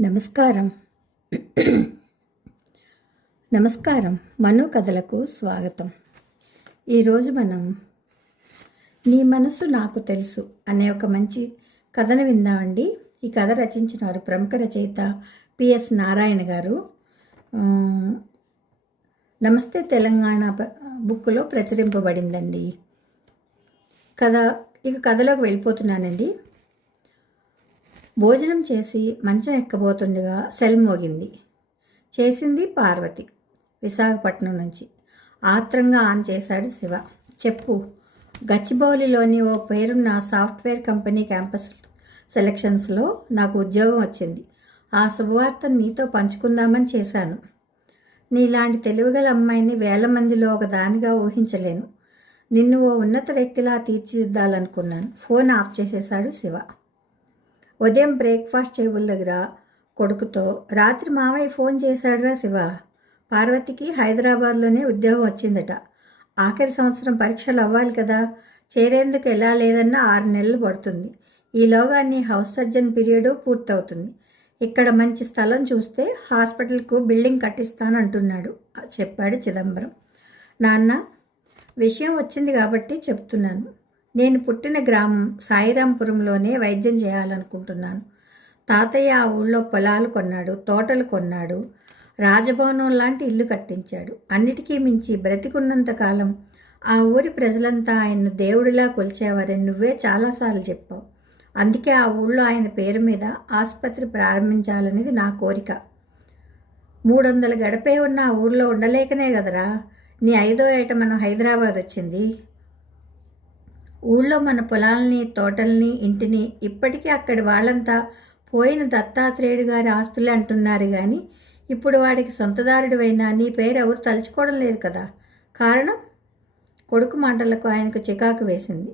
నమస్కారం. నమస్కారం. మనో కథలకు స్వాగతం. ఈరోజు మనం నీ మనసు నాకు తెలుసు అనే ఒక మంచి కథను విందామండి. ఈ కథ రచించిన వారు ప్రముఖ రచయిత పిఎస్ నారాయణ గారు. నమస్తే తెలంగాణ బుక్లో ప్రచురింపబడిందండి. కథ ఇక కథలోకి వెళ్ళిపోతున్నానండి. భోజనం చేసి మంచం ఎక్కబోతుండగా సెల్ మోగింది. చేసింది పార్వతి విశాఖపట్నం నుంచి. ఆత్రంగా ఆన్ చేశాడు శివ. చెప్పు గచ్చిబౌలిలోని ఓ పేరున్న సాఫ్ట్వేర్ కంపెనీ క్యాంపస్ సెలక్షన్స్లో నాకు ఉద్యోగం వచ్చింది. ఆ శుభవార్తను నీతో పంచుకుందామని చేశాను. నీలాంటి తెలివిగల అమ్మాయిని వేల మందిలో ఒక దానిగా ఊహించలేను. నిన్ను ఓ ఉన్నత వ్యక్తిలా తీర్చిదిద్దాలనుకున్నాను. ఫోన్ ఆఫ్ చేసేశాడు శివ. ఉదయం బ్రేక్ఫాస్ట్ టేబుల్ దగ్గర కొడుకుతో రాత్రి మామయ్య ఫోన్ చేశాడురా శివ. పార్వతికి హైదరాబాద్లోనే ఉద్యోగం వచ్చిందట. ఆఖరి సంవత్సరం పరీక్షలు అవ్వాలి కదా. చేరేందుకు ఎలా లేదన్నా ఆరు నెలలు పడుతుంది. ఈలోగా నీ హౌస్ సర్జన్ పీరియడ్ పూర్తవుతుంది. ఇక్కడ మంచి స్థలం చూస్తే హాస్పిటల్కు బిల్డింగ్ కట్టిస్తానంటున్నాడు చెప్పాడు చిదంబరం. నాన్న విషయం వచ్చింది కాబట్టి చెప్తున్నాను. నేను పుట్టిన గ్రామం సాయిరాంపురంలోనే వైద్యం చేయాలనుకుంటున్నాను. తాతయ్య ఆ ఊళ్ళో పొలాలు కొన్నాడు తోటలు కొన్నాడు రాజభవనం లాంటి ఇల్లు కట్టించాడు. అన్నిటికీ మించి బ్రతికున్నంత కాలం ఆ ఊరి ప్రజలంతా ఆయన్ను దేవుడిలా కొలిచేవారని నువ్వే చాలాసార్లు చెప్పావు. అందుకే ఆ ఊళ్ళో ఆయన పేరు మీద ఆసుపత్రి ప్రారంభించాలనేది నా కోరిక. మూడు వందల గడపే ఉన్న ఆ ఊళ్ళో ఉండలేకనే కదరా? నీ ఐదో ఏట మనం హైదరాబాద్ వచ్చింది. ఊళ్ళో మన పొలాల్ని తోటల్ని ఇంటిని ఇప్పటికీ అక్కడి వాళ్ళంతా పోయిన దత్తాత్రేయుడు గారి ఆస్తులే అంటున్నారు కానీ ఇప్పుడు వాడికి సొంతదారుడివైనా నీ పేరు ఎవరు తలుచుకోవడం లేదు కదా? కారణం? కొడుకు మాటలకు ఆయనకు చికాకు వేసింది.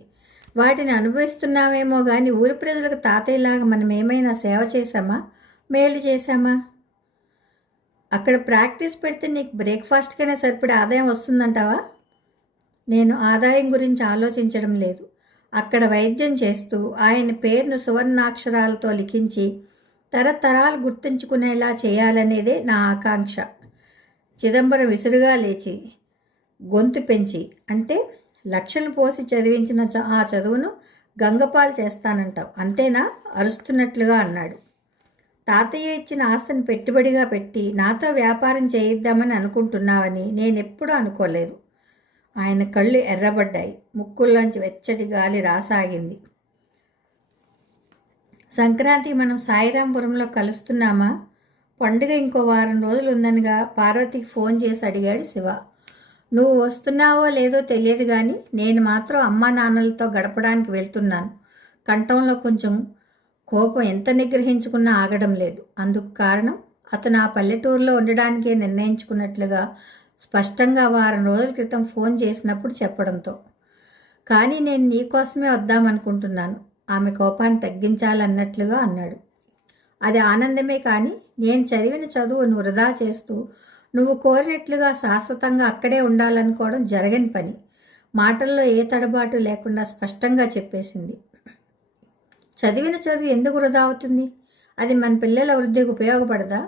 వాటిని అనుభవిస్తున్నామేమో కానీ ఊరి ప్రజలకు తాతయ్యలాగా మనం ఏమైనా సేవ చేశామా? మేలు చేశామా? అక్కడ ప్రాక్టీస్ పెడితే నీకు బ్రేక్ఫాస్ట్కైనా సరిపడే ఆదాయం వస్తుందంటావా? నేను ఆదాయం గురించి ఆలోచించడం లేదు. అక్కడ వైద్యం చేస్తూ ఆయన పేరును సువర్ణాక్షరాలతో లిఖించి తరతరాలు గుర్తుంచుకునేలా చేయాలనేదే నా ఆకాంక్ష. చిదంబరం విసురుగా లేచి గొంతు పెంచి అంటే లక్షలు పోసి చదివించిన చ- ఆ చదువును గంగపాలు చేస్తానంటావు అంతేనా? అరుస్తున్నట్లుగా అన్నాడు. తాతయ్య ఇచ్చిన ఆస్తిని పెట్టుబడిగా పెట్టి నాతో వ్యాపారం చేయిద్దామని అనుకుంటున్నావని నేనెప్పుడూ అనుకోలేదు. ఆయన కళ్ళు ఎర్రబడ్డాయి. ముక్కుల్లోంచి వెచ్చటి గాలి రాసాగింది. సంక్రాంతి మనం సాయిరాంపురంలో కలుస్తున్నామా? పండుగ ఇంకో వారం రోజులు ఉందనిగా పార్వతికి ఫోన్ చేసి అడిగాడు శివ. నువ్వు వస్తున్నావో లేదో తెలియదు కానీ నేను మాత్రం అమ్మా నాన్నలతో గడపడానికి వెళ్తున్నాను. కంఠంలో కొంచెం కోపం ఎంత నిగ్రహించుకున్నా ఆగడం లేదు. అందుకు కారణం అతను ఆ పల్లెటూరులో ఉండడానికే నిర్ణయించుకున్నట్లుగా స్పష్టంగా వారం రోజుల క్రితం ఫోన్ చేసినప్పుడు చెప్పడంతో కానీ నేను నీకోసమే వద్దామనుకుంటున్నాను. ఆమె కోపాన్ని తగ్గించాలన్నట్లుగా అన్నాడు. అది ఆనందమే కానీ నేను చదివిన చదువును వృధా చేస్తూ నువ్వు కోరినట్లుగా శాశ్వతంగా అక్కడే ఉండాలనుకోవడం జరగని పని. మాటల్లో ఏ తడబాటు లేకుండా స్పష్టంగా చెప్పేసింది. చదివిన చదువు ఎందుకు వృధా అవుతుంది? అది మన పిల్లల వృద్ధికి ఉపయోగపడదా?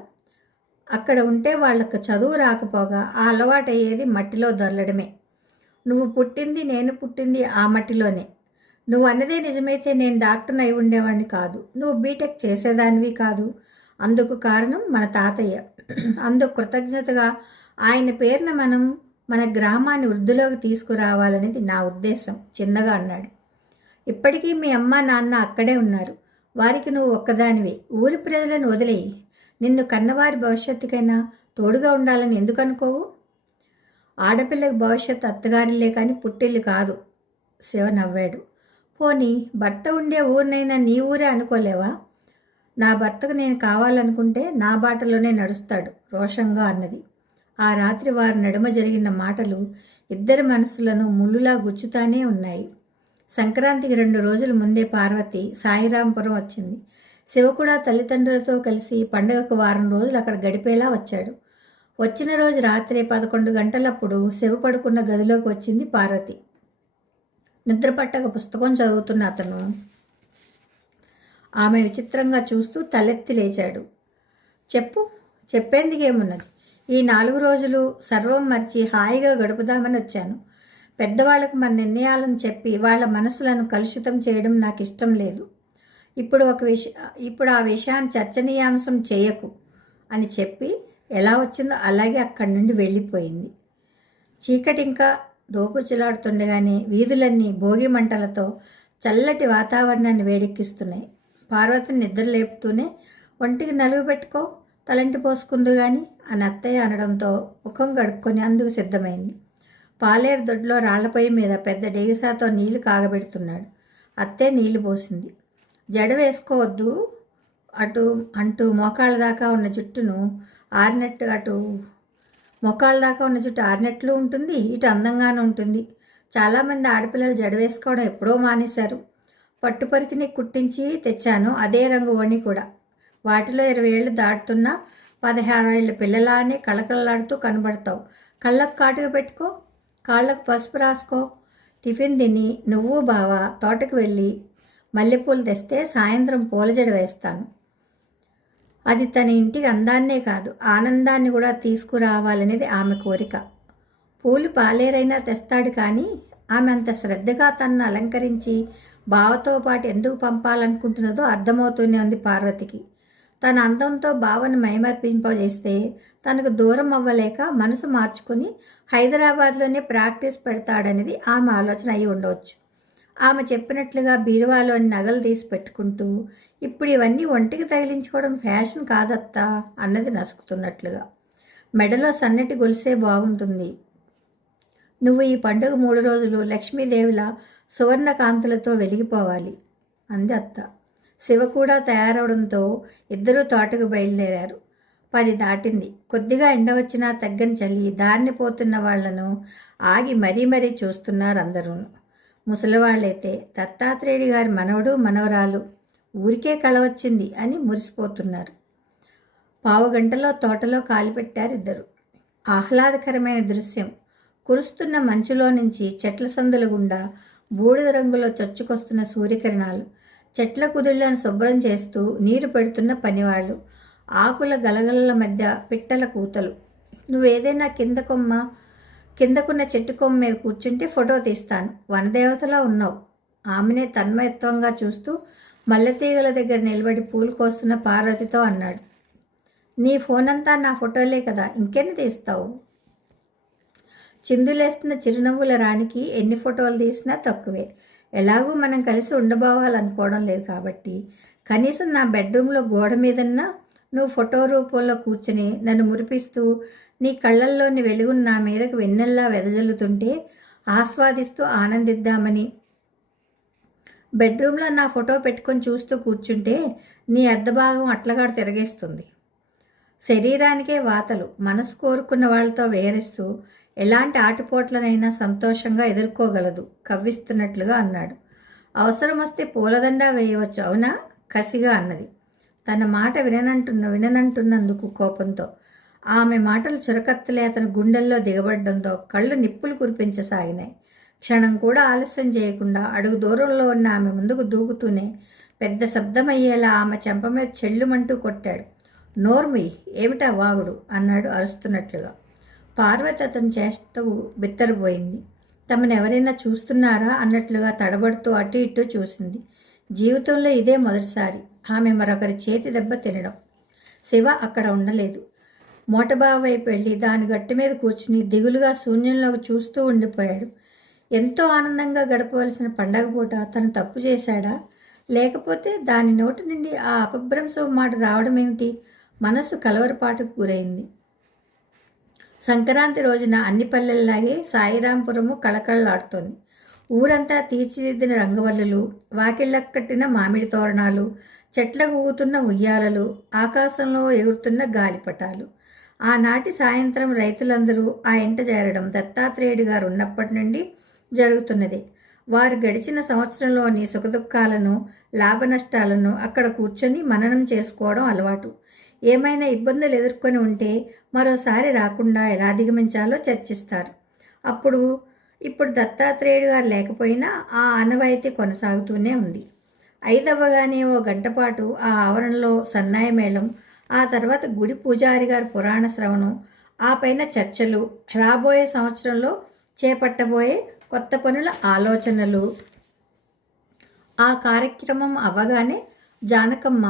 అక్కడ ఉంటే వాళ్ళకు చదువు రాకపోగా ఆ అలవాటయ్యేది మట్టిలో దొరలడమే. నువ్వు పుట్టింది నేను పుట్టింది ఆ మట్టిలోనే. నువ్వు అన్నదే నిజమైతే నేను డాక్టర్ని అయి ఉండేవాడిని కాదు. నువ్వు బీటెక్ చేసేదానివి కాదు. అందుకు కారణం మన తాతయ్య. అందుకు కృతజ్ఞతగా ఆయన పేరున మనం మన గ్రామాన్ని వృద్ధిలోకి తీసుకురావాలనేది నా ఉద్దేశం. చిన్నగా అన్నాడు. ఇప్పటికీ మీ అమ్మ నాన్న అక్కడే ఉన్నారు. వారికి నువ్వు ఒక్కదానివి. ఊరి ప్రజలను వదిలేయి. నిన్ను కన్నవారి భవిష్యత్తుకైనా తోడుగా ఉండాలని ఎందుకు అనుకోవు? ఆడపిల్లకి భవిష్యత్తు అత్తగారిలే కానీ పుట్టిల్లు కాదు శివ నవ్వాడు. పోనీ భర్త ఉండే ఊరినైనా నీ ఊరే అనుకోలేవా? నా భర్తకు నేను కావాలనుకుంటే నా బాటలోనే నడుస్తాడు రోషంగా అన్నది. ఆ రాత్రి వారి నడుమ జరిగిన మాటలు ఇద్దరి మనసులను ముళ్ళులా గుచ్చుతానే ఉన్నాయి. సంక్రాంతికి రెండు రోజుల ముందే పార్వతి సాయిరాంపురం వచ్చింది. శివ కూడా తల్లిదండ్రులతో కలిసి పండుగకు వారం రోజులు అక్కడ గడిపేలా వచ్చాడు. వచ్చిన రోజు రాత్రి పదకొండు గంటలప్పుడు శివ పడుకున్న గదిలోకి వచ్చింది పార్వతి. నిద్రపట్టక పుస్తకం చదువుతున్న అతను ఆమె విచిత్రంగా చూస్తూ తలెత్తి లేచాడు. చెప్పు చెప్పేందుకేమున్నది ఈ నాలుగు రోజులు సర్వం మర్చి హాయిగా గడుపుదామని వచ్చాను. పెద్దవాళ్ళకు మన నిర్ణయాలను చెప్పి వాళ్ళ మనసులను కలుషితం చేయడం నాకు ఇష్టం లేదు. ఇప్పుడు ఒక విష ఇప్పుడు ఆ విషయాన్ని చర్చనీయాంశం చేయకు అని చెప్పి ఎలా వచ్చిందో అలాగే అక్కడి నుండి వెళ్ళిపోయింది. చీకటి ఇంకా దోపుచులాడుతుండగానే వీధులన్నీ భోగి మంటలతో చల్లటి వాతావరణాన్ని వేడెక్కిస్తున్నాయి. పార్వతిని నిద్ర లేపుతూనే ఒంటికి నలుగు పెట్టుకో తలంటి పోసుకుందు గాని అని అత్తయ్య అనడంతో ముఖం గడుక్కొని అందుకు సిద్ధమైంది. పాలేరు దొడ్లో రాళ్ళపై మీద పెద్ద డేగిసాతో నీళ్ళు కాగబెడుతున్నాడు. అత్తే నీళ్ళు పోసింది. జడ వేసుకోవద్దు అటు అంటూ మోకాళ్ళ దాకా ఉన్న జుట్టును ఆరినట్టు అటు మోకాళ్ళ దాకా ఉన్న జుట్టు ఆరినట్లు ఉంటుంది ఇటు అందంగానే ఉంటుంది. చాలామంది ఆడపిల్లలు జడ వేసుకోవడం ఎప్పుడో మానేశారు. పట్టుపరికిని కుట్టించి తెచ్చాను అదే రంగు వణి కూడా. వాటిలో ఇరవై ఏళ్ళు దాటుతున్న పదహారు ఏళ్ళ పిల్లలానే కళకళలాడుతూ కనబడతావు. కళ్ళకు కాటుగా పెట్టుకో కాళ్ళకు పసుపు రాసుకో. టిఫిన్ తిని నువ్వు బావ తోటకు వెళ్ళి మల్లెపూలు తెస్తే సాయంత్రం పూలజడ వేస్తాను. అది తన ఇంటికి అందాన్నే కాదు ఆనందాన్ని కూడా తీసుకురావాలనేది ఆమె కోరిక. పూలు పాలేరైనా తెస్తాడు కానీ ఆమె అంత శ్రద్ధగా తనను అలంకరించి బావతో పాటు ఎందుకు పంపాలనుకుంటున్నదో అర్థమవుతూనే ఉంది పార్వతికి. తన అందంతో బావను మైమర్పింపజేస్తే తనకు దూరం అవ్వలేక మనసు మార్చుకుని హైదరాబాద్లోనే ప్రాక్టీస్ పెడతాడనేది ఆమె ఆలోచన అయి ఉండవచ్చు ఆమె చెప్పినట్లుగా బీరువాలోని నగలు తీసి పెట్టుకుంటూ ఇప్పుడు ఇవన్నీ ఒంటికి తగిలించుకోవడం ఫ్యాషన్ కాదత్తా అన్నది నసుకుతున్నట్లుగా. మెడలో సన్నటి గొలుసే బాగుంటుంది. నువ్వు ఈ పండుగ మూడు రోజులు లక్ష్మీదేవుల సువర్ణ కాంతులతో వెలిగిపోవాలి అంది అత్త. శివ కూడా తయారవడంతో ఇద్దరూ తోటకు బయలుదేరారు. పది దాటింది. కొద్దిగా ఎండ వచ్చినా తగ్గని చలి దారిని పోతున్న వాళ్ళను ఆగి మరీ మరీ చూస్తున్నారు అందరూ ముసలివాళ్ళైతే దత్తాత్రేయుడి గారి మనవడు మనవరాలు ఊరికే కలవచ్చింది అని మురిసిపోతున్నారు. పావు గంటలో తోటలో కాలిపెట్టారు ఇద్దరు ఆహ్లాదకరమైన దృశ్యం. కురుస్తున్న మంచులో నుంచి చెట్ల సందుల గుండా బూడిద రంగులో చొచ్చుకొస్తున్న సూర్యకిరణాలు చెట్ల కుదుళ్ళను శుభ్రం చేస్తూ నీరు పెడుతున్న పనివాళ్ళు ఆకుల గలగలల మధ్య పిట్టల కూతలు. నువ్వేదైనా కింద కొమ్మ కిందకున్న చెట్టు కొమ్మ మీద కూర్చుంటే ఫోటో తీస్తాను. వనదేవతలా ఉన్నావు. ఆమెనే తన్మయత్వంగా చూస్తూ మల్లెతీగల దగ్గర నిలబడి పూలు కోస్తున్న పార్వతితో అన్నాడు. నీ ఫోన్ అంతా నా ఫోటోలే కదా ఇంకెన్ని తీస్తావు? చిందులేస్తున్న చిరునవ్వుల రాణికి ఎన్ని ఫోటోలు తీసినా తక్కువే. ఎలాగూ మనం కలిసి ఉండబోవాలనుకోవడం లేదు కాబట్టి. కనీసం నా బెడ్రూమ్లో గోడ మీదన్నా నువ్వు ఫోటో రూపంలో కూర్చుని నన్ను మురిపిస్తూ నీ కళ్ళల్లోని వెలుగును నా మీదకు వెన్నెల్లా వెదజల్లుతుంటే ఆస్వాదిస్తూ ఆనందిద్దామని. బెడ్రూమ్లో నా ఫోటో పెట్టుకొని చూస్తూ కూర్చుంటే నీ అర్ధభాగం అట్లగాడు తిరగేస్తుంది. శరీరానికే వాతలు మనసు కోరుకున్న వాళ్ళతో వేరిస్తూ ఎలాంటి ఆటుపోట్లనైనా సంతోషంగా ఎదుర్కోగలదు కవ్విస్తున్నట్లుగా అన్నాడు. అవసరం వస్తే పూలదండ వేయవచ్చు అవునా? కసిగా అన్నది. తన మాట విననంటున్న విననంటున్నందుకు కోపంతో. ఆమె మాటలు చురకత్తలే అతని గుండెల్లో దిగబడడంతో కళ్ళు నిప్పులు కురిపించసాగినాయి. క్షణం కూడా ఆలస్యం చేయకుండా అడుగు దూరంలో ఉన్న ఆమె ముందుకు దూకుతూనే పెద్ద శబ్దమయ్యేలా ఆమె చెంప మీద చెల్లుమంటూ కొట్టాడు. నోర్మి ఏమిటా వాగుడు? అన్నాడు అరుస్తున్నట్లుగా. పార్వతి అతని చేస్తూ బిత్తరపోయింది. తమను ఎవరైనా చూస్తున్నారా? అన్నట్లుగా తడబడుతూ అటు ఇటు చూసింది. జీవితంలో ఇదే మొదటిసారి. ఆమె మరొకరి చేతి దెబ్బ తినడం. శివ అక్కడ ఉండలేదు. మోటబావ వైపు వెళ్ళి దాని గట్టి మీద కూర్చుని దిగులుగా శూన్యంలోకి చూస్తూ ఉండిపోయాడు. ఎంతో ఆనందంగా గడపవలసిన పండగ పూట తను తప్పు చేశాడా? లేకపోతే దాని నోటి నుండి ఆ అపభ్రంశం మాట రావడం ఏమిటి మనసు కలవరపాటుకు గురైంది. సంక్రాంతి రోజున అన్ని పల్లెల్లాగే సాయిరాంపురము కళకళలాడుతోంది. ఊరంతా తీర్చిదిద్దిన రంగవల్లులు వాకిళ్ళకు కట్టిన మామిడి తోరణాలు చెట్లకు ఊగుతున్న ఉయ్యాలలు ఆకాశంలో ఎగురుతున్న గాలిపటాలు. ఆనాటి సాయంత్రం రైతులందరూ ఆ ఇంట చేరడం దత్తాత్రేయుడు గారు ఉన్నప్పటి నుండి జరుగుతున్నది. వారు గడిచిన సంవత్సరంలోని సుఖదుఖాలను లాభనష్టాలను అక్కడ కూర్చొని మననం చేసుకోవడం అలవాటు. ఏమైనా ఇబ్బందులు ఎదుర్కొని ఉంటే మరోసారి రాకుండా ఎలా అధిగమించాలో చర్చిస్తారు. అప్పుడు ఇప్పుడు దత్తాత్రేయుడు గారు లేకపోయినా ఆ ఆనవాయితీ కొనసాగుతూనే ఉంది. ఐదవ్వగానే ఓ గంటపాటు ఆ ఆవరణలో సన్నాయి మేళం ఆ తర్వాత గుడి పూజారి గారి పురాణ శ్రవణం ఆ పైన చర్చలు రాబోయే సంవత్సరంలో చేపట్టబోయే కొత్త పనుల ఆలోచనలు. ఆ కార్యక్రమం అవ్వగానే జానకమ్మ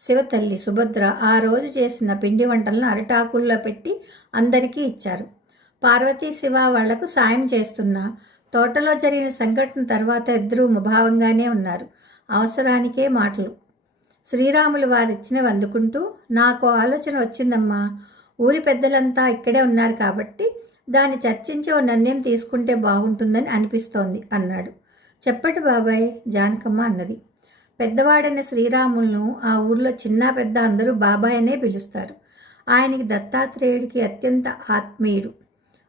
శివతల్లి సుభద్ర ఆ రోజు చేసిన పిండి వంటలను అరిటాకుల్లో పెట్టి అందరికీ ఇచ్చారు. పార్వతీ శివ వాళ్ళకు సాయం చేస్తున్న తోటలో జరిగిన సంఘటన తర్వాత ఇద్దరూ ముభావంగానే ఉన్నారు. అవసరానికే మాటలు. శ్రీరాములు వారిచ్చినవి అందుకుంటూ నాకు ఆలోచన వచ్చిందమ్మా. ఊరి పెద్దలంతా ఇక్కడే ఉన్నారు కాబట్టి దాన్ని చర్చించి ఓ నిర్ణయం తీసుకుంటే బాగుంటుందని అనిపిస్తోంది అన్నాడు. చెప్పటి బాబాయ్ జానకమ్మ అన్నది. పెద్దవాడైన శ్రీరాములను ఆ ఊర్లో చిన్న పెద్ద అందరూ బాబాయ్ అనే పిలుస్తారు. ఆయనకి దత్తాత్రేయుడికి అత్యంత ఆత్మీయుడు.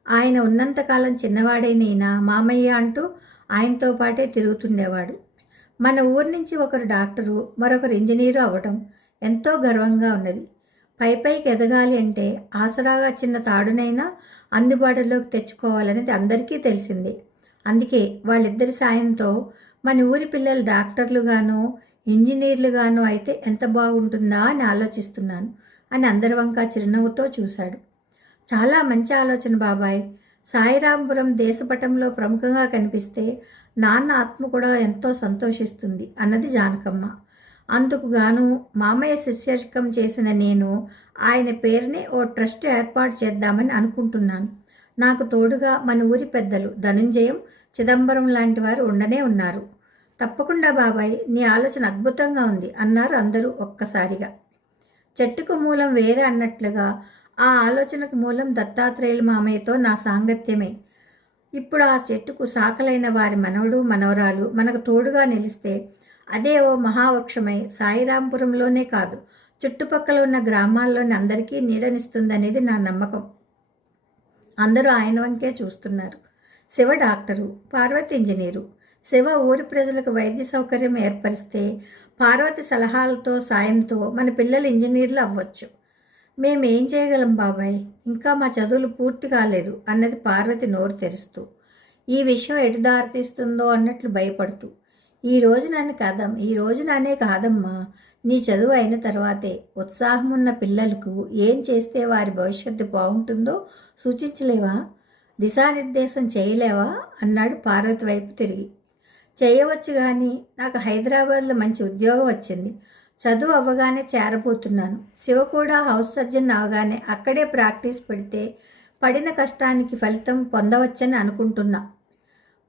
ఆయన ఉన్నంతకాలం చిన్నవాడే నేనా మామయ్య అంటూ ఆయనతో పాటే తిరుగుతుండేవాడు. మన ఊరి నుంచి ఒకరు డాక్టరు మరొకరు ఇంజనీరు అవ్వటం ఎంతో గర్వంగా ఉన్నది. పై పైకి ఎదగాలి అంటే ఆసరాగా చిన్న తాడునైనా అందుబాటులోకి తెచ్చుకోవాలనేది అందరికీ తెలిసిందే. అందుకే వాళ్ళిద్దరి సాయంతో మన ఊరి పిల్లలు డాక్టర్లుగాను ఇంజనీర్లుగాను అయితే ఎంత బాగుంటుందా అని ఆలోచిస్తున్నాను అని అందరి వంక చిరునవ్వుతో చూశాడు. చాలా మంచి ఆలోచన బాబాయ్. సాయిరాంపురం దేశపటంలో ప్రముఖంగా కనిపిస్తే నాన్న ఆత్మ కూడా ఎంతో సంతోషిస్తుంది అన్నది జానకమ్మ. అందుకు గాను మామయ్య శిష్యకం చేసిన నేను ఆయన పేరునే ఓ ట్రస్ట్ ఏర్పాటు చేద్దామని అనుకుంటున్నాను. నాకు తోడుగా మన ఊరి పెద్దలు ధనుంజయం చిదంబరం లాంటి వారు ఉండనే ఉన్నారు. తప్పకుండా బాబాయ్ నీ ఆలోచన అద్భుతంగా ఉంది అన్నారు అందరూ ఒక్కసారిగా. చెట్టుకు మూలం వేరే అన్నట్లుగా ఆ ఆలోచనకు మూలం దత్తాత్రేయుల మామయ్యతో నా సాంగత్యమే. ఇప్పుడు ఆ చెట్టుకు సాకలైన వారి మనవడు మనవరాలు మనకు తోడుగా నిలిస్తే అదే ఓ మహావృక్షమై సాయిరాంపురంలోనే కాదు చుట్టుపక్కల ఉన్న గ్రామాల్లోని అందరికీ నీడనిస్తుందనేది నా నమ్మకం. అందరూ ఆయన వంకే చూస్తున్నారు. Shiva doctor Parvati engineer. Shiva ఊరి ప్రజలకు వైద్య సౌకర్యం ఏర్పరిస్తే పార్వతి సలహాలతో సాయంతో మన పిల్లలు ఇంజనీర్లు అవ్వచ్చు. మేమేం చేయగలం బాబాయ్? ఇంకా మా చదువులు పూర్తి కాలేదు అన్నది పార్వతి నోరు తెరుస్తూ. ఈ విషయం ఎటు దారితీస్తుందో అన్నట్లు భయపడుతూ. ఈ రోజు నన్ను కాదం ఈ రోజు నానే కాదమ్మా. నీ చదువు అయిన తర్వాతే ఉత్సాహం ఉన్న పిల్లలకు ఏం చేస్తే వారి భవిష్యత్తు బాగుంటుందో సూచించలేవా? దిశానిర్దేశం చేయలేవా? అన్నాడు పార్వతి వైపు తిరిగి. చేయవచ్చు కానీ నాకు హైదరాబాద్లో మంచి ఉద్యోగం వచ్చింది. చదువు అవ్వగానే చేరబోతున్నాను. శివ కూడా హౌస్ సర్జన్ అవగానే అక్కడే ప్రాక్టీస్ పెడితే పడిన కష్టానికి ఫలితం పొందవచ్చని అనుకుంటున్నా.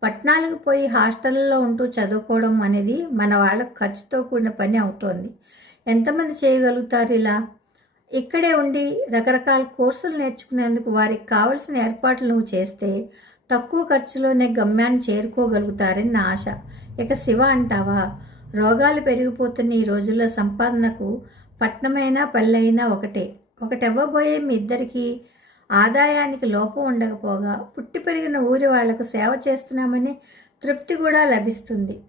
పట్టణాలకు పోయి హాస్టల్లో ఉంటూ చదువుకోవడం అనేది మన వాళ్ళకు ఖర్చుతో కూడిన పని అవుతోంది. ఎంతమంది చేయగలుగుతారు ఇలా? ఇక్కడే ఉండి రకరకాల కోర్సులు నేర్చుకునేందుకు వారికి కావలసిన ఏర్పాట్లు నువ్వు చేస్తే తక్కువ ఖర్చులోనే గమ్యాన్ని చేరుకోగలుగుతారని నా ఆశ. ఇక శివ అంటావా? రోగాలు పెరిగిపోతున్న ఈ రోజుల్లో సంపాదనకు పట్నమైనా పల్లైనా ఒకటే. ఒకటెవ్వబోయే మీ ఇద్దరికీ ఆదాయానికి లోపం ఉండకపోగా పుట్టి పెరిగిన ఊరి వాళ్ళకు సేవ చేస్తున్నామని తృప్తి కూడా లభిస్తుంది.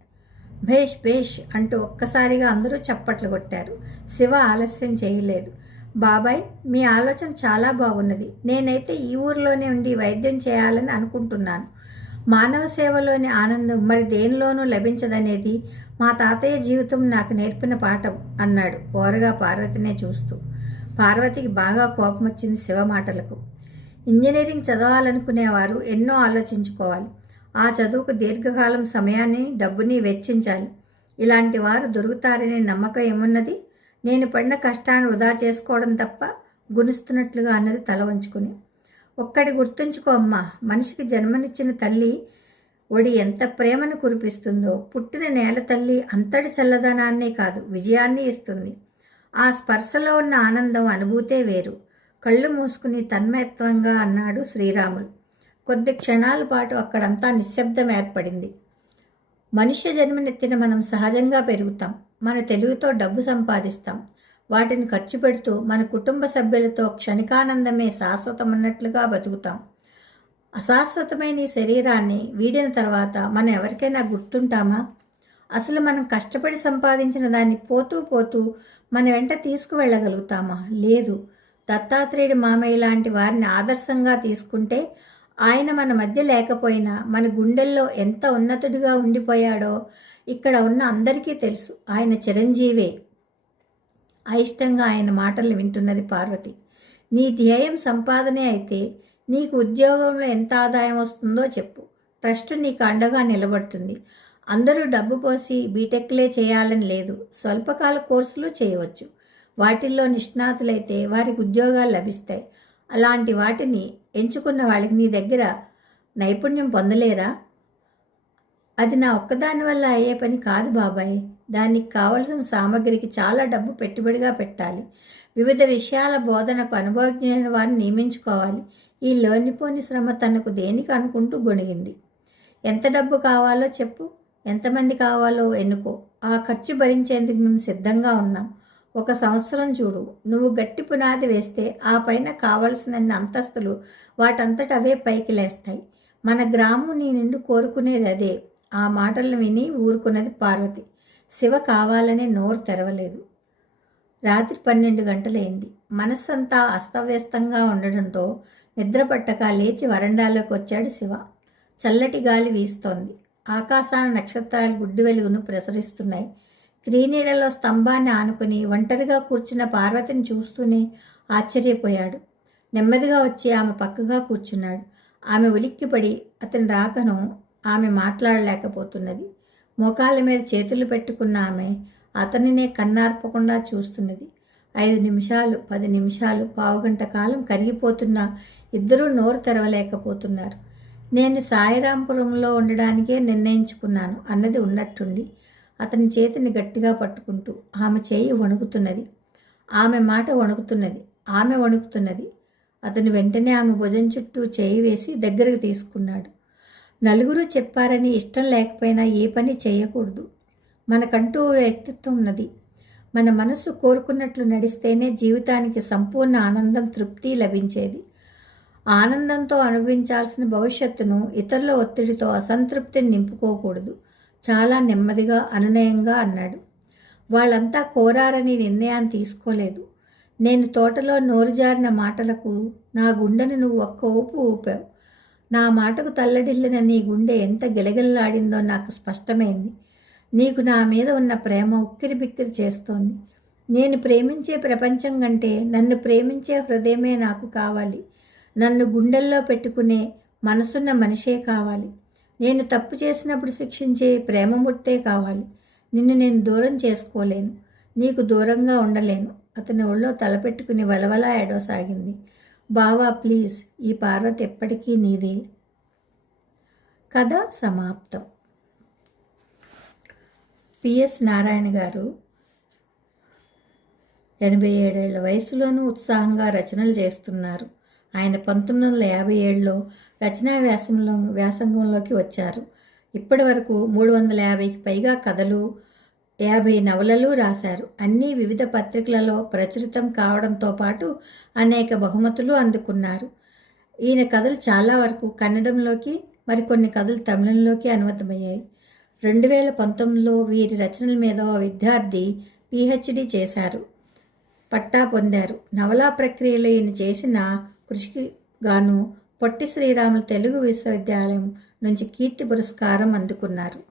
భేష్ భేష్ అంటూ ఒక్కసారిగా అందరూ చప్పట్లు కొట్టారు. శివ ఆలస్యం చేయలేదు. బాబాయ్ మీ ఆలోచన చాలా బాగున్నది. నేనైతే ఈ ఊరిలోనే ఉండి వైద్యం చేయాలని అనుకుంటున్నాను. మానవ సేవలోని ఆనందం మరి దేనిలోనూ లభించదనేది మా తాతయ్య జీవితం నాకు నేర్పిన పాఠం అన్నాడు ఓరగా పార్వతినే చూస్తూ. పార్వతికి బాగా కోపం వచ్చింది శివ మాటలకు. ఇంజనీరింగ్ చదవాలనుకునేవారు ఎన్నో ఆలోచించుకోవాలి. ఆ చదువుకు దీర్ఘకాలం సమయాన్ని డబ్బుని వెచ్చించాలి. ఇలాంటి వారు దొరుకుతారనే నమ్మకం ఏమున్నది? నేను పడిన కష్టాన్ని వృధా చేసుకోవడం తప్ప గునుస్తున్నట్లుగా అన్నది తల వంచుకుని. ఒక్కడి గుర్తుంచుకో అమ్మా. మనిషికి జన్మనిచ్చిన తల్లి ఒడి ఎంత ప్రేమను కురిపిస్తుందో. పుట్టిన నేల తల్లి అంతటి చల్లదనాన్నే కాదు విజయాన్ని ఇస్తుంది. ఆ స్పర్శలో ఉన్న ఆనందం అనుభూతే వేరు. కళ్ళు మూసుకుని తన్మయత్వంగా అన్నాడు శ్రీరాములు. కొద్ది క్షణాల పాటు అక్కడంతా నిశ్శబ్దం ఏర్పడింది. మనుష్య జన్మనెత్తిన మనం సహజంగా పెరుగుతాం. మన తెలుగుతో డబ్బు సంపాదిస్తాం. వాటిని ఖర్చు పెడుతూ మన కుటుంబ సభ్యులతో క్షణికానందమే శాశ్వతమన్నట్లుగా బతుకుతాం. అశాశ్వతమైన ఈ శరీరాన్ని వీడిన తర్వాత మనం ఎవరికైనా గుర్తుంటామా? అసలు మనం కష్టపడి సంపాదించిన దాన్ని పోతూ పోతూ మన వెంట తీసుకువెళ్ళగలుగుతామా? లేదు. దత్తాత్రేయుడి మామయ్య లాంటి వారిని ఆదర్శంగా తీసుకుంటే ఆయన మన మధ్య లేకపోయినా మన గుండెల్లో ఎంత ఉన్నతుడిగా ఉండిపోయాడో ఇక్కడ ఉన్న అందరికీ తెలుసు. ఆయన చిరంజీవే. అయిష్టంగా ఆయన మాటలు వింటున్నది పార్వతి. నీ ధ్యేయం సంపాదనే అయితే నీకు ఉద్యోగంలో ఎంత ఆదాయం వస్తుందో చెప్పు. ట్రస్ట్ నీకు అండగా నిలబడుతుంది. అందరూ డబ్బు పోసి బీటెక్లే చేయాలని లేదు. స్వల్పకాల కోర్సులు చేయవచ్చు. వాటిల్లో నిష్ణాతులైతే వారికి ఉద్యోగాలు లభిస్తాయి. అలాంటి వాటిని ఎంచుకున్న వాళ్ళకి నీ దగ్గర నైపుణ్యం పొందలేరా? అది నా ఒక్కదాని వల్ల అయ్యే పని కాదు బాబాయ్. దానికి కావలసిన సామగ్రికి చాలా డబ్బు పెట్టుబడిగా పెట్టాలి. వివిధ విషయాల బోధనకు అనుభవజ్ఞులైన వారిని నియమించుకోవాలి. ఈ లోనిపోని శ్రమ తనకు దేనికి అనుకుంటూ గొణిగింది. ఎంత డబ్బు కావాలో చెప్పు ఎంతమంది కావాలో ఎన్నుకో. ఆ ఖర్చు భరించేందుకు మేము సిద్ధంగా ఉన్నాం. ఒక సంవత్సరం చూడు. నువ్వు గట్టి పునాది వేస్తే ఆ పైన కావలసినన్ని అంతస్తులు వాటంతట అవే పైకి లేస్తాయి. మన గ్రామం నీ నిండు కోరుకునేది అదే. ఆ మాటలను విని ఊరుకున్నది పార్వతి. శివ కావాలనే నోరు తెరవలేదు. రాత్రి పన్నెండు గంటలైంది. మనస్సంతా అస్తవ్యస్తంగా ఉండడంతో నిద్రపట్టక లేచి వరండాలోకి వచ్చాడు శివ. చల్లటి గాలి వీస్తోంది. ఆకాశాన నక్షత్రాలు గుడ్డి వెలుగును ప్రసరిస్తున్నాయి. క్రీనీడలో స్తంభాన్ని ఆనుకుని ఒంటరిగా కూర్చున్న పార్వతిని చూస్తూనే ఆశ్చర్యపోయాడు. నెమ్మదిగా వచ్చి ఆమె పక్కగా కూర్చున్నాడు. ఆమె ఉలిక్కిపడి అతని రాకను ఆమె మాట్లాడలేకపోతున్నది. మోకాళ్ళ మీద చేతులు పెట్టుకున్న ఆమె అతనినే కన్నార్పకుండా చూస్తున్నది. ఐదు నిమిషాలు పది నిమిషాలు పావుగంట కాలం కరిగిపోతున్న ఇద్దరూ నోరు తెరవలేకపోతున్నారు. నేను సాయిరాంపురంలో ఉండడానికే నిర్ణయించుకున్నాను అన్నది ఉన్నట్టుండి అతని చేతిని గట్టిగా పట్టుకుంటూ ఆమె చేయి వణుకుతున్నది. ఆమె మాట వణుకుతున్నది. ఆమె వణుకుతున్నది. అతను వెంటనే ఆమె భుజం చుట్టూ చేయి వేసి దగ్గరకు తీసుకున్నాడు. నలుగురు చెప్పారని ఇష్టం లేకపోయినా ఏ పని చేయకూడదు. మనకంటూ వ్యక్తిత్వం ఉన్నది. మన మనసు కోరుకున్నట్లు నడిస్తేనే జీవితానికి సంపూర్ణ ఆనందం తృప్తి లభించేది. ఆనందంతో అనుభవించాల్సిన భవిష్యత్తును ఇతరుల ఒత్తిడితో అసంతృప్తిని నింపుకోకూడదు. చాలా నెమ్మదిగా అనునయంగా అన్నాడు. వాళ్ళంతా కోరారని నిర్ణయాన్ని తీసుకోలేదు. నేను తోటలో నోరుజారిన మాటలకు నా గుండెను నువ్వు ఒక్క ఊపు ఊపావు. నా మాటకు తల్లడిల్లిన నీ గుండె ఎంత గిలగిల్లాడిందో నాకు స్పష్టమైంది. నీకు నా మీద ఉన్న ప్రేమ ఉక్కిరి బిక్కిరి చేస్తోంది. నేను ప్రేమించే ప్రపంచం కంటే నన్ను ప్రేమించే హృదయమే నాకు కావాలి. నన్ను గుండెల్లో పెట్టుకునే మనసున్న మనిషే కావాలి. నేను తప్పు చేసినప్పుడు శిక్షించే ప్రేమమూర్తే కావాలి. నిన్ను నేను దూరం చేసుకోలేను. నీకు దూరంగా ఉండలేను. అతని ఒళ్ళో తలపెట్టుకుని వలవలా ఏడవసాగింది బావా ప్లీజ్ ఈ పార్వతి ఎప్పటికీ నీదే. కథ సమాప్తం. పిఎస్ నారాయణ గారు ఎనభై ఏడేళ్ళ వయసులోనూ ఉత్సాహంగా రచనలు చేస్తున్నారు. ఆయన పంతొమ్మిది వందల యాభై ఏడులో రచనా వ్యాసంలో వ్యాసంగంలోకి వచ్చారు. ఇప్పటి వరకు మూడు వందల యాభైకి పైగా కథలు యాభై నవలలు రాశారు. అన్నీ వివిధ పత్రికలలో ప్రచురితం కావడంతో పాటు అనేక బహుమతులు అందుకున్నారు. ఈయన కథలు చాలా వరకు కన్నడంలోకి మరికొన్ని కథలు తమిళంలోకి అనువతమయ్యాయి రెండు వేల పంతొమ్మిదిలో వీరి రచనల మీద ఓ విద్యార్థి పిహెచ్డి చేశారు. పట్టా పొందారు. నవలా ప్రక్రియలో ఈయన చేసిన కృషికి గాను పొట్టి శ్రీరాములు తెలుగు విశ్వవిద్యాలయం నుంచి కీర్తి పురస్కారం అందుకున్నారు.